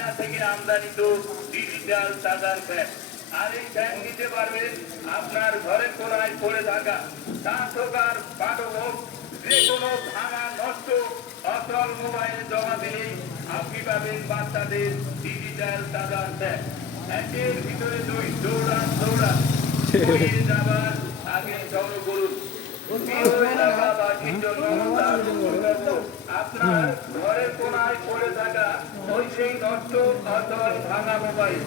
China থেকে আমদানিত digital charger fan আর এই ফ্যান নিতে পারবেন আপনার ঘরের কোনায় পড়ে থাকা কাঁচ হোক আর বারো হোক, যে কোনো ভাঙা নষ্ট, অচল মোবাইলে জমা দিলে আপনি পাবেন বাচ্চাদের ডিজিটাল চার্জার ফ্যান একের ভিতরে দুই, দৌড়ান দৌড়ান। যাবার আগে জড়ো করুন। আপনার ঘরের কোনায় পড়ে থাকা ওই সেই নষ্ট অচল ভাঙা মোবাইল।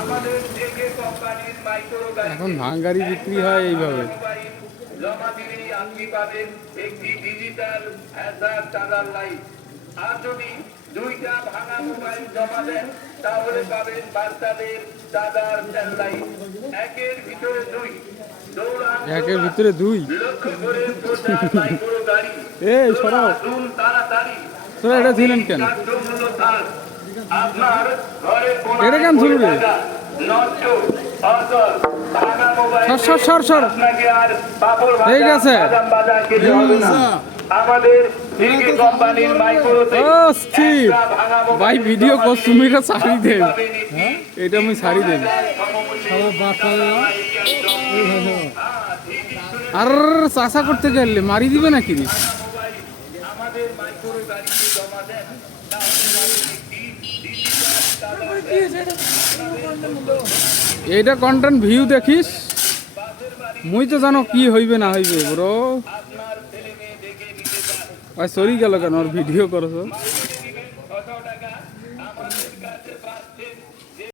আমাদের থেকে কোম্পানির মাইক্রো গাড়ি এখন ভাঙ্গারি বিক্রি হয় এইভাবে। জমা দিলেই আপনি পাবেন একটি ডিজিটাল হ্যাজার চার্জার লাইট আর যদি দুইটা ভাঙা মোবাইল জমা দেন তাহলে পাবেন বাচ্চাদের চার্জার লাইট একের ভিতরে দুই একের ভিতরে দুই? এই সরাও তাড়াতাড়ি। তোরা এটা ছিলেন কেন? এটা কেন ছিল রে? পড়ে থাকা নষ্ট, অচল, ভাঙা মোবাইল সর, সর, সর, সর। আমাদের কোম্পানির ভাঙা মোবাইল ভাই, ভিডিও করছ, তুমি এটা আপনি দেন। এটা আমি ছাড়ি দেব। আর চাষা করতে গেলে মারি দিবে নাকি? আমাদের এইটা কন্টেন্ট ভিউ দেখিস? মুই তো জানো কি হইবে না হইবে ব্রো ভাই সরি গেল কেন? ভিডিও করছ?